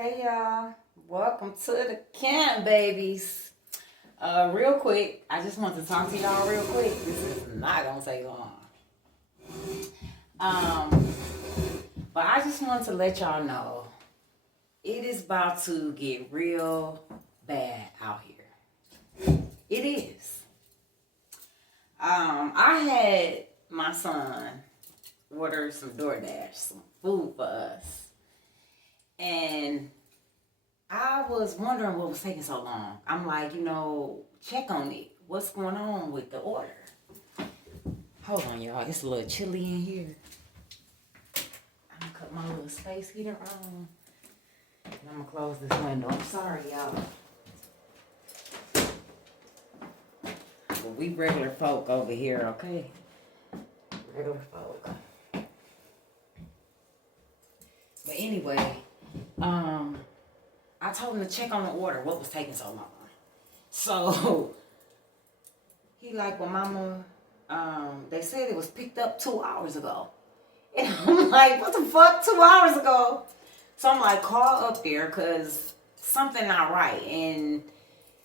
Hey y'all, welcome to the camp, babies. Real quick, I just want to talk to y'all real quick. This is not gonna take long. But I just want to let y'all know it is about to get real bad out here. It is. I had my son order some DoorDash, some food for us. And I was wondering what was taking so long. I'm like, check on it. What's going on with the order? Hold on, y'all. It's a little chilly in here. I'm going to cut my little space heater on. And I'm going to close this window. I'm sorry, y'all. But we regular folk over here, okay? Regular folk. But anyway, I told him to check on the order. What was taking so long? So he like, well, mama, they said it was picked up 2 hours ago. And I'm like, what the fuck, 2 hours ago? So I'm like, call up there because something not right. And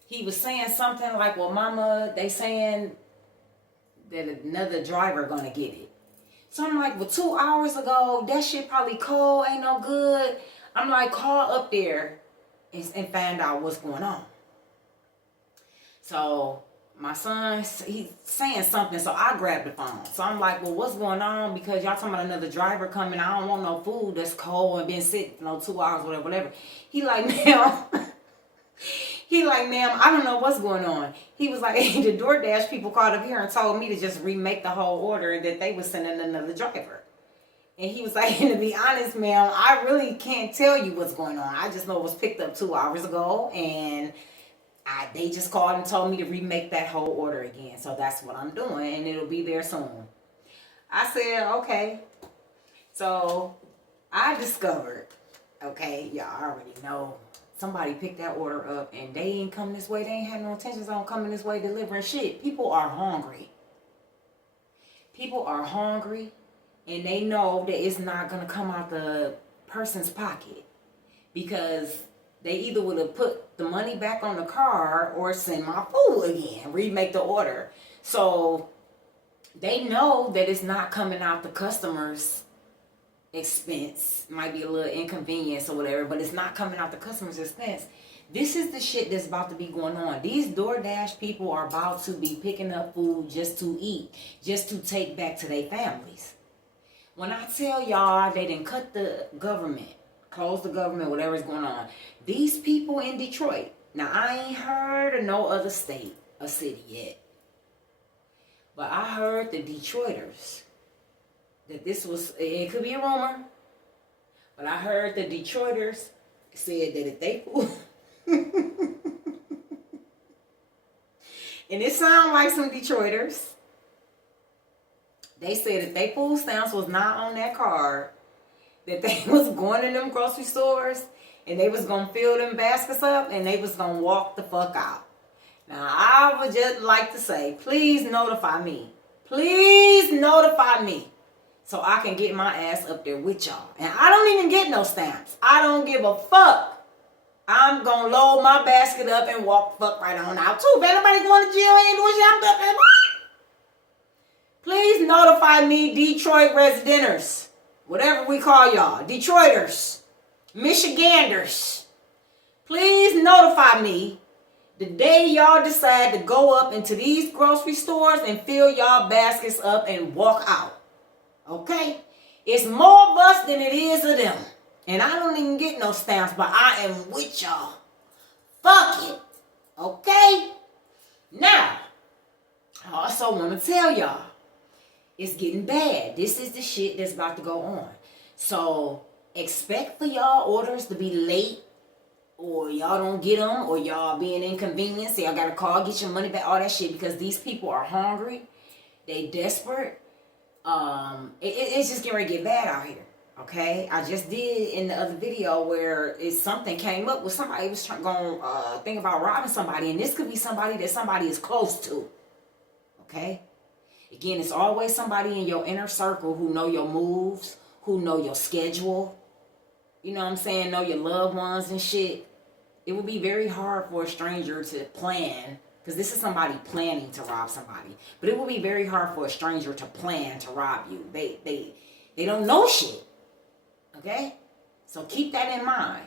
he was saying something like, well, mama, they saying that another driver gonna get it. So I'm like, well, 2 hours ago, that shit probably cold, ain't no good. I'm like, call up there and find out what's going on. So my son, he's saying something, so I grabbed the phone. So I'm like, well, what's going on? Because y'all talking about another driver coming. I don't want no food that's cold and been sitting for 2 hours, whatever. He like, ma'am, I don't know what's going on. He was like, hey, the DoorDash people called up here and told me to just remake the whole order and that they was sending another driver. And he was like, to be honest, ma'am, I really can't tell you what's going on. I just know it was picked up 2 hours ago, and they just called and told me to remake that whole order again. So that's what I'm doing, and it'll be there soon. I said, okay. So I discovered, okay, y'all already know, somebody picked that order up, and they ain't come this way. They ain't had no intentions on coming this way delivering shit. People are hungry. People are hungry. And they know that it's not going to come out the person's pocket. Because they either would have put the money back on the card or send my food again. Remake the order. So they know that it's not coming out the customer's expense. Might be a little inconvenience or whatever. But it's not coming out the customer's expense. This is the shit that's about to be going on. These DoorDash people are about to be picking up food just to eat. Just to take back to their families. When I tell y'all they didn't cut the government, close the government, whatever's going on, these people in Detroit, now I ain't heard of no other state or city yet, but I heard the Detroiters, that this was, it could be a rumor, but I heard the Detroiters said that if they, and it sounds like some Detroiters, they said if they food stamps was not on that card, that they was going in them grocery stores and they was going to fill them baskets up and they was going to walk the fuck out. Now, I would just like to say, please notify me. Please notify me so I can get my ass up there with y'all. And I don't even get no stamps. I don't give a fuck. I'm going to load my basket up and walk the fuck right on out too. If anybody going to jail ain't doing shit, I'm up. Please notify me, Detroit residenters, whatever we call y'all, Detroiters, Michiganders. Please notify me the day y'all decide to go up into these grocery stores and fill y'all baskets up and walk out. Okay? It's more of us than it is of them. And I don't even get no stamps, but I am with y'all. Fuck it. Okay? Now, I also want to tell y'all, it's getting bad. This is the shit that's about to go on. So expect for y'all orders to be late, or y'all don't get them, or y'all being inconvenienced. Y'all got to call, get your money back, all that shit, because these people are hungry. They desperate. It's just getting ready to get bad out here. Okay? I just did in the other video where something came up with somebody was going to think about robbing somebody, and this could be somebody that somebody is close to. Okay? Again, it's always somebody in your inner circle who know your moves, who know your schedule. you know what I'm saying, know your loved ones and shit, it would be very hard for a stranger to plan, because this is somebody planning to rob somebody. But it would be very hard for a stranger to plan to rob you. They don't know shit. Okay? So keep that in mind.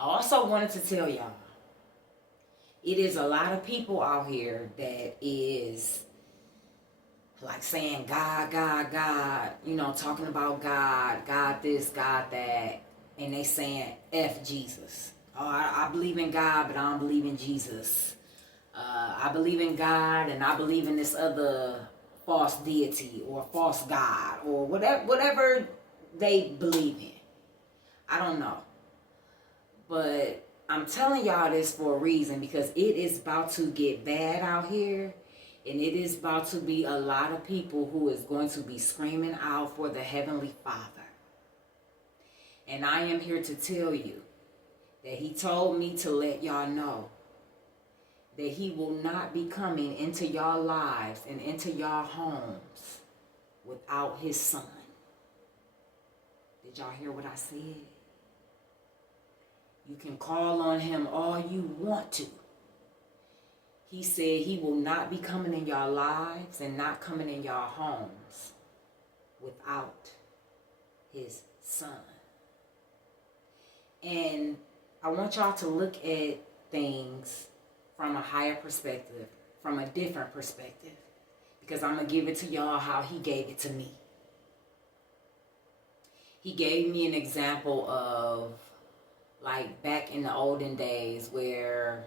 I also wanted to tell y'all, it is a lot of people out here that is like saying God, God, God, you know, talking about God, God this, God that, and they saying F Jesus. Oh, I believe in God, but I don't believe in Jesus. I believe in God, and I believe in this other false deity or false God or whatever they believe in. I don't know. But I'm telling y'all this for a reason, because it is about to get bad out here. And it is about to be a lot of people who is going to be screaming out for the Heavenly Father. And I am here to tell you that He told me to let y'all know that He will not be coming into y'all lives and into y'all homes without His Son. Did y'all hear what I said? You can call on Him all you want to. He said He will not be coming in your lives and not coming in your homes without His Son. And I want y'all to look at things from a higher perspective, from a different perspective, because I'm going to give it to y'all how He gave it to me. He gave me an example of, like, back in the olden days where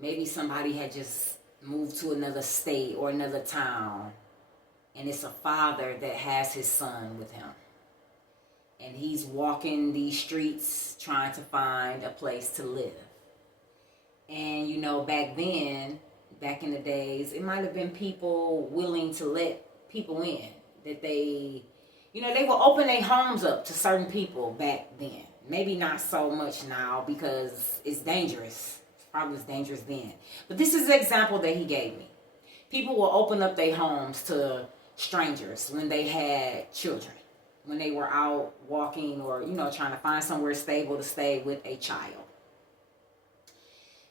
maybe somebody had just moved to another state or another town, and it's a father that has his son with him. And he's walking these streets trying to find a place to live. And, you know, back then, back in the days, it might have been people willing to let people in. That they, you know, they will open their homes up to certain people back then. Maybe not so much now because it's dangerous. Probably was dangerous then. But this is the example that he gave me. People will open up their homes to strangers when they had children, when they were out walking or, you know, trying to find somewhere stable to stay with a child.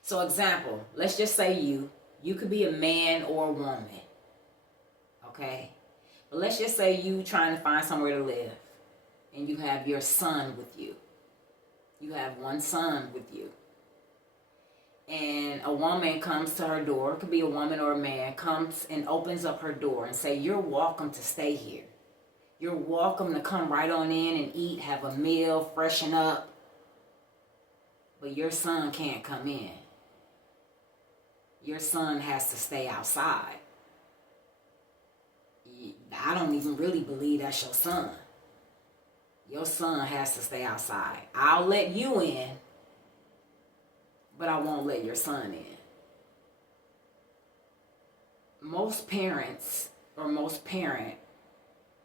So example, let's just say you could be a man or a woman, okay? But let's just say you trying to find somewhere to live and you have your son with you. You have one son with you. And a woman comes to her door, it could be a woman or a man, comes and opens up her door and say, you're welcome to stay here. You're welcome to come right on in and eat, have a meal, freshen up. But your son can't come in. Your son has to stay outside. I don't even really believe that's your son. Your son has to stay outside. I'll let you in, but I won't let your son in. Most parents or most parent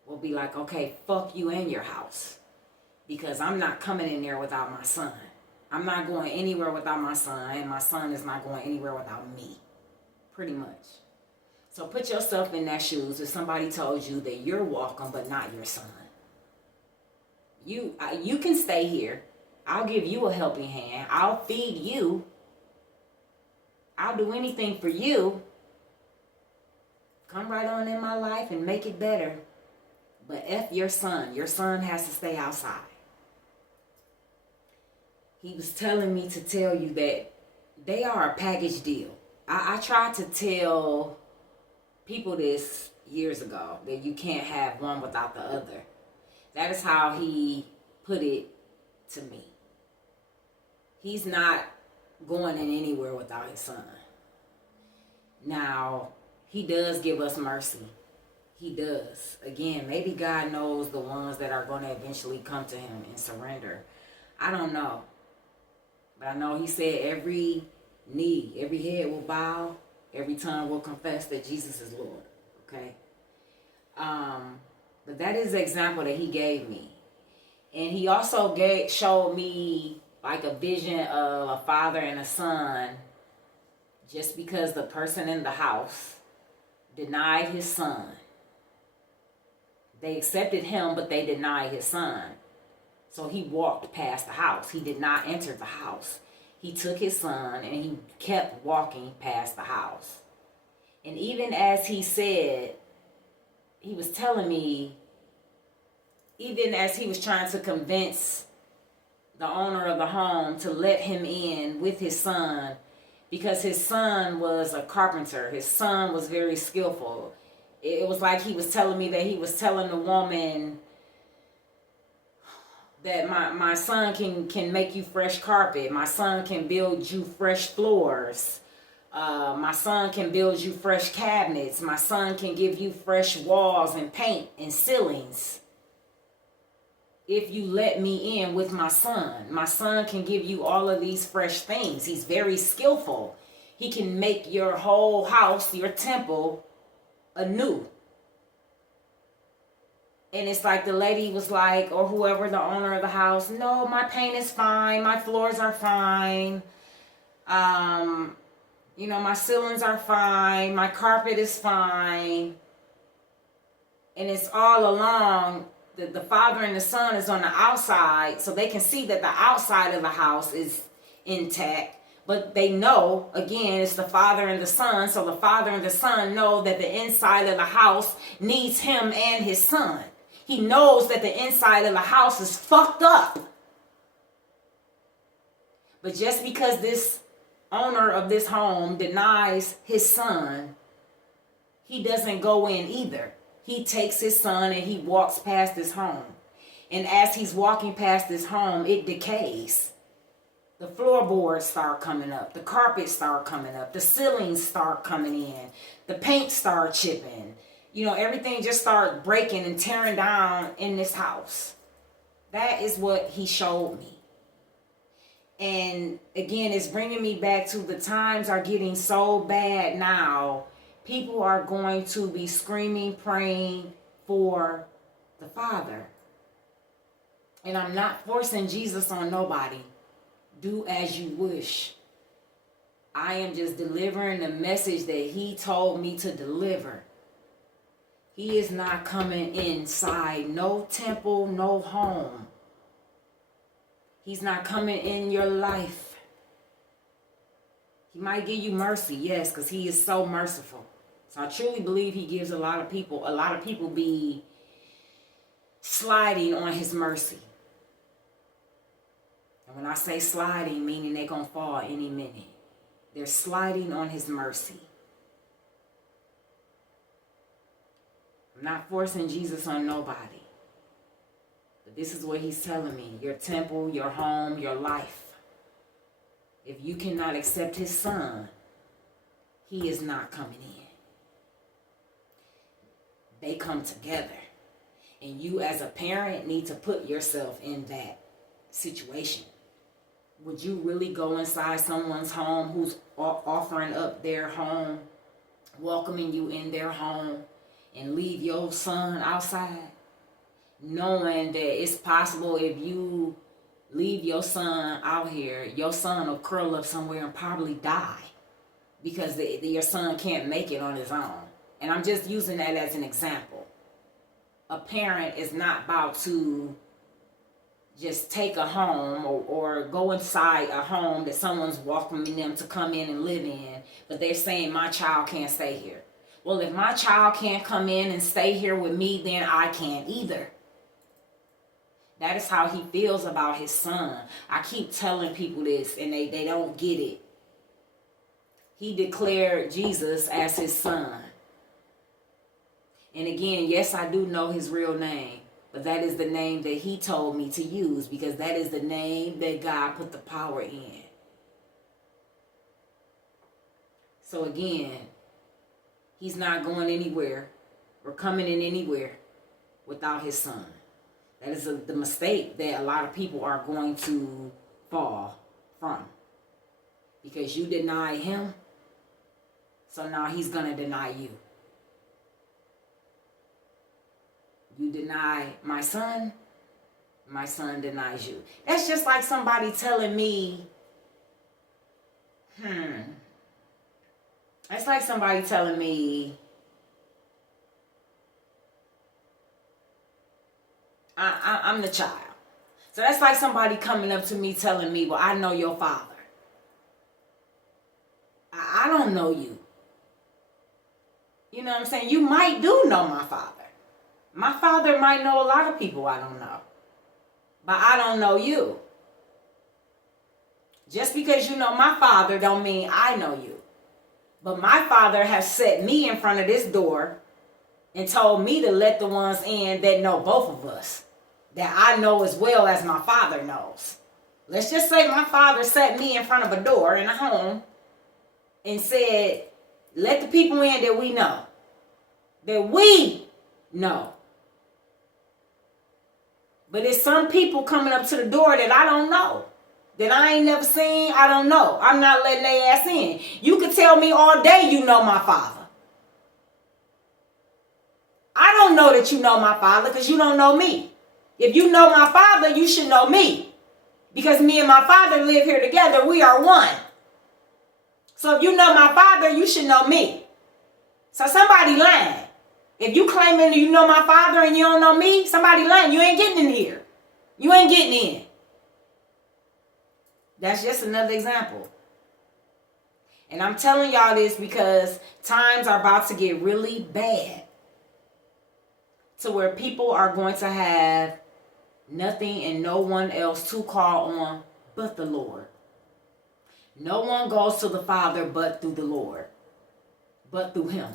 will be like, okay, fuck you and your house, because I'm not coming in there without my son. I'm not going anywhere without my son, and my son is not going anywhere without me. Pretty much. So put yourself in that shoes if somebody told you that you're welcome but not your son. You can stay here. I'll give you a helping hand. I'll feed you. I'll do anything for you. Come right on in my life and make it better. But F your son. Your son has to stay outside. He was telling me to tell you that they are a package deal. I tried to tell people this years ago, that you can't have one without the other. That is how he put it to me. He's not going in anywhere without his son. Now, he does give us mercy. He does. Again, maybe God knows the ones that are going to eventually come to him and surrender. I don't know. But I know he said every knee, every head will bow, every tongue will confess that Jesus is Lord. Okay? But that is the example that he gave me. And he also showed me like a vision of a father and a son, just because the person in the house denied his son. They accepted him, but they denied his son. So he walked past the house. He did not enter the house. He took his son and he kept walking past the house. And even as he said, he was telling me, even as he was trying to convince the owner of the home to let him in with his son, because his son was a carpenter. His son was very skillful. It was like he was telling me that he was telling the woman that my son can make you fresh carpet. My son can build you fresh floors. My son can build you fresh cabinets. My son can give you fresh walls and paint and ceilings. If you let me in with my son can give you all of these fresh things. He's very skillful. He can make your whole house, your temple, anew. And it's like the lady was like, or whoever, the owner of the house, no, my paint is fine. My floors are fine. My ceilings are fine. My carpet is fine. And it's all along. The father and the son is on the outside, so they can see that the outside of the house is intact. But they know, again, it's the father and the son, so the father and the son know that the inside of the house needs him and his son. He knows that the inside of the house is fucked up. But just because this owner of this home denies his son, he doesn't go in either. He takes his son and he walks past his home. And as he's walking past this home, it decays. The floorboards start coming up. The carpets start coming up. The ceilings start coming in. The paint start chipping. Everything just starts breaking and tearing down in this house. That is what he showed me. And again, it's bringing me back to the times are getting so bad now. People are going to be screaming, praying for the Father. And I'm not forcing Jesus on nobody. Do as you wish. I am just delivering the message that he told me to deliver. He is not coming inside no temple, no home. He's not coming in your life. He might give you mercy, yes, because he is so merciful. So I truly believe he gives a lot of people be sliding on his mercy. And when I say sliding, meaning they're going to fall any minute. They're sliding on his mercy. I'm not forcing Jesus on nobody. But this is what he's telling me. Your temple, your home, your life. If you cannot accept his son, he is not coming in. They come together. And you as a parent need to put yourself in that situation. Would you really go inside someone's home who's offering up their home, welcoming you in their home, and leave your son outside? Knowing that it's possible if you leave your son out here, your son will curl up somewhere and probably die because your son can't make it on his own. And I'm just using that as an example. A parent is not about to just take a home or go inside a home that someone's welcoming them to come in and live in, but they're saying my child can't stay here. Well, if my child can't come in and stay here with me, then I can't either. That is how he feels about his son. I keep telling people this and they don't get it. He declared Jesus as his son. And again, yes, I do know his real name. But that is the name that he told me to use because that is the name that God put the power in. So again, he's not going anywhere or coming in anywhere without his son. That is the mistake that a lot of people are going to fall from. Because you deny him, so now he's going to deny you. You deny my son denies you. That's just like somebody telling me, That's like somebody telling me, I'm the child. So that's like somebody coming up to me telling me, well, I know your father. I don't know you. You know what I'm saying? You might do know my father. My father might know a lot of people I don't know. But I don't know you. Just because you know my father don't mean I know you. But my father has set me in front of this door and told me to let the ones in that know both of us. That I know as well as my father knows. Let's just say my father set me in front of a door in a home and said, let the people in that we know. That we know. But there's some people coming up to the door that I don't know. That I ain't never seen, I don't know. I'm not letting their ass in. You could tell me all day you know my father. I don't know that you know my father because you don't know me. If you know my father, you should know me. Because me and my father live here together. We are one. So if you know my father, you should know me. So somebody lying. If you claiming you know my father and you don't know me, somebody lying. You ain't getting in here. You ain't getting in. That's just another example. And I'm telling y'all this because times are about to get really bad. To where people are going to have nothing and no one else to call on but the Lord. No one goes to the Father but through the Lord. But through Him.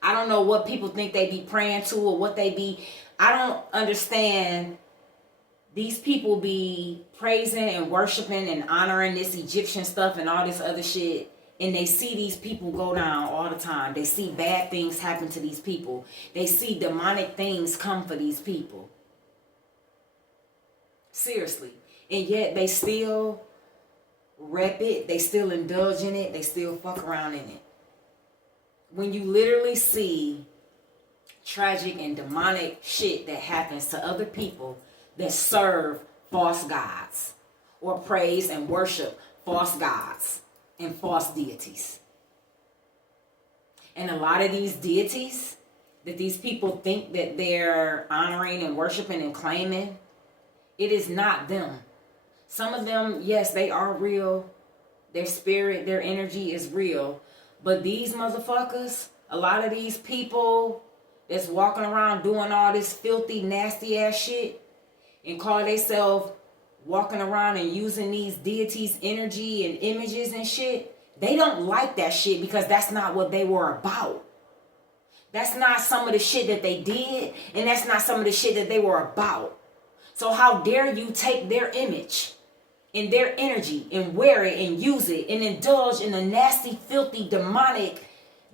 I don't know what people think they be praying to or what they be. I don't understand. These people be praising and worshiping and honoring this Egyptian stuff and all this other shit. And they see these people go down all the time. They see bad things happen to these people. They see demonic things come for these people. Seriously. And yet they still rep it. They still indulge in it. They still fuck around in it. When you literally see tragic and demonic shit that happens to other people that serve false gods or praise and worship false gods and false deities. And a lot of these deities that these people think that they're honoring and worshiping and claiming, it is not them. Some of them, yes, they are real. Their spirit, their energy is real. But these motherfuckers, a lot of these people that's walking around doing all this filthy, nasty ass shit and call themselves walking around and using these deities' energy and images and shit, they don't like that shit because that's not what they were about. That's not some of the shit that they did, and that's not some of the shit that they were about. So how dare you take their image and their energy and wear it and use it and indulge in the nasty, filthy, demonic,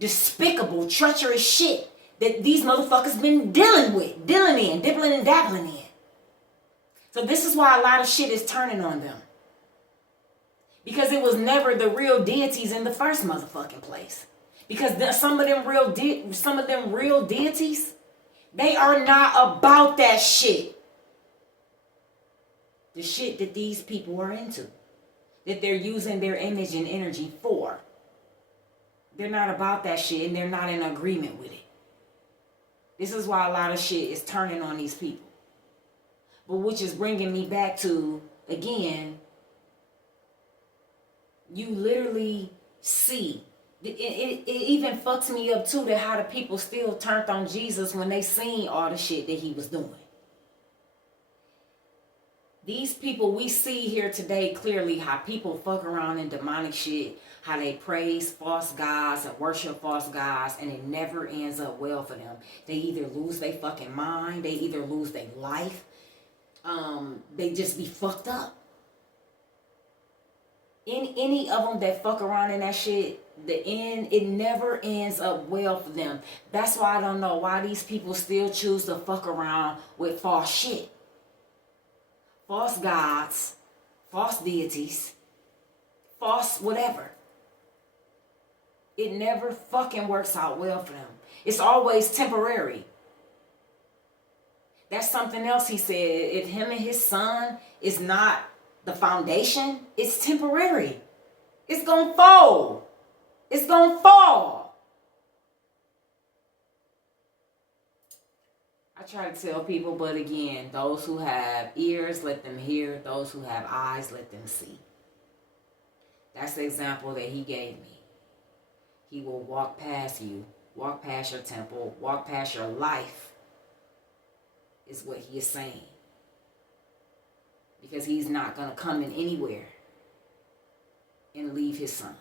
despicable, treacherous shit that these motherfuckers been dibbling and dabbling in. So this is why a lot of shit is turning on them. Because it was never the real deities in the first motherfucking place. Because some of them real deities, they are not about that shit. The shit that these people are into. That they're using their image and energy for. They're not about that shit and they're not in agreement with it. This is why a lot of shit is turning on these people. But which is bringing me back to, again, you literally see. It even fucks me up too that how the people still turned on Jesus when they seen all the shit that he was doing. These people we see here today clearly how people fuck around in demonic shit, how they praise false gods and worship false gods, and it never ends up well for them. They either lose their fucking mind, they either lose their life, they just be fucked up. Any of them that fuck around in that shit, it never ends up well for them. That's why I don't know why these people still choose to fuck around with false shit. False gods, false deities, false whatever. It never fucking works out well for them. It's always temporary. That's something else he said. If him and his son is not the foundation, it's temporary. It's gonna fall. It's gonna fall. I try to tell people, but again, those who have ears, let them hear. Those who have eyes, let them see. That's the example that he gave me. He will walk past you, walk past your temple, walk past your life, is what he is saying. Because he's not going to come in anywhere and leave his son.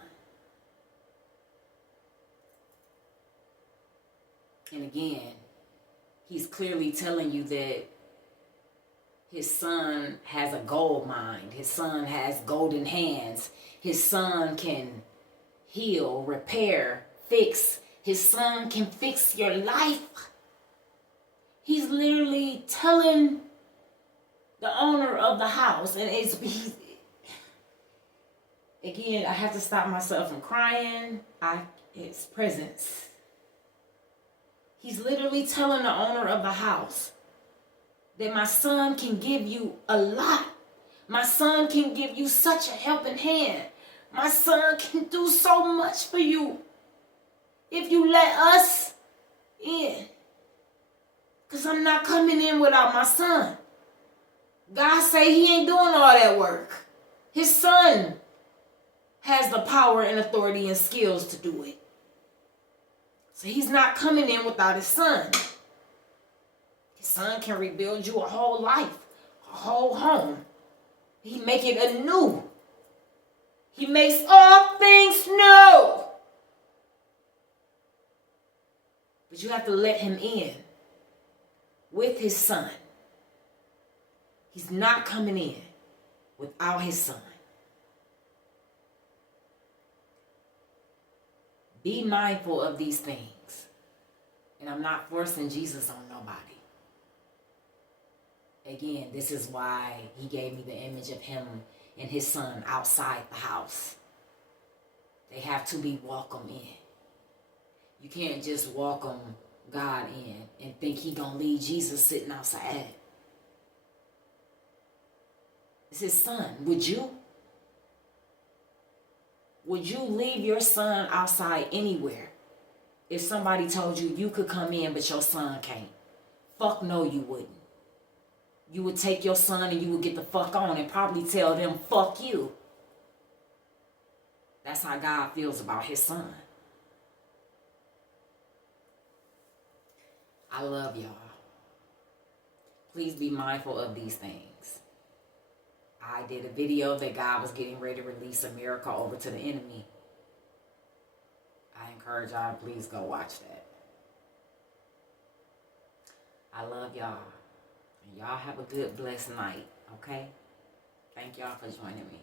And again, he's clearly telling you that his son has a gold mind. His son has golden hands. His son can heal, repair, fix. His son can fix your life. He's literally telling the owner of the house, and again, I have to stop myself from crying. It's presence. He's literally telling the owner of the house that my son can give you a lot. My son can give you such a helping hand. My son can do so much for you if you let us in. Because I'm not coming in without my son. God say he ain't doing all that work. His son has the power and authority and skills to do it. So he's not coming in without his son. His son can rebuild you a whole life, a whole home. He make it anew. He makes all things new. But you have to let him in with his son. He's not coming in without his son. Be mindful of these things. And I'm not forcing Jesus on nobody. Again, this is why he gave me the image of him and his son outside the house. They have to be welcome in. You can't just welcome God in and think he gonna leave Jesus sitting outside. It's his son. Would you? Would you leave your son outside anywhere if somebody told you you could come in but your son can't? Fuck no, you wouldn't. You would take your son and you would get the fuck on and probably tell them, fuck you. That's how God feels about his son. I love y'all. Please be mindful of these things. I did a video that God was getting ready to release a miracle over to the enemy. I encourage y'all to please go watch that. I love y'all. And y'all have a good, blessed night, okay? Thank y'all for joining me.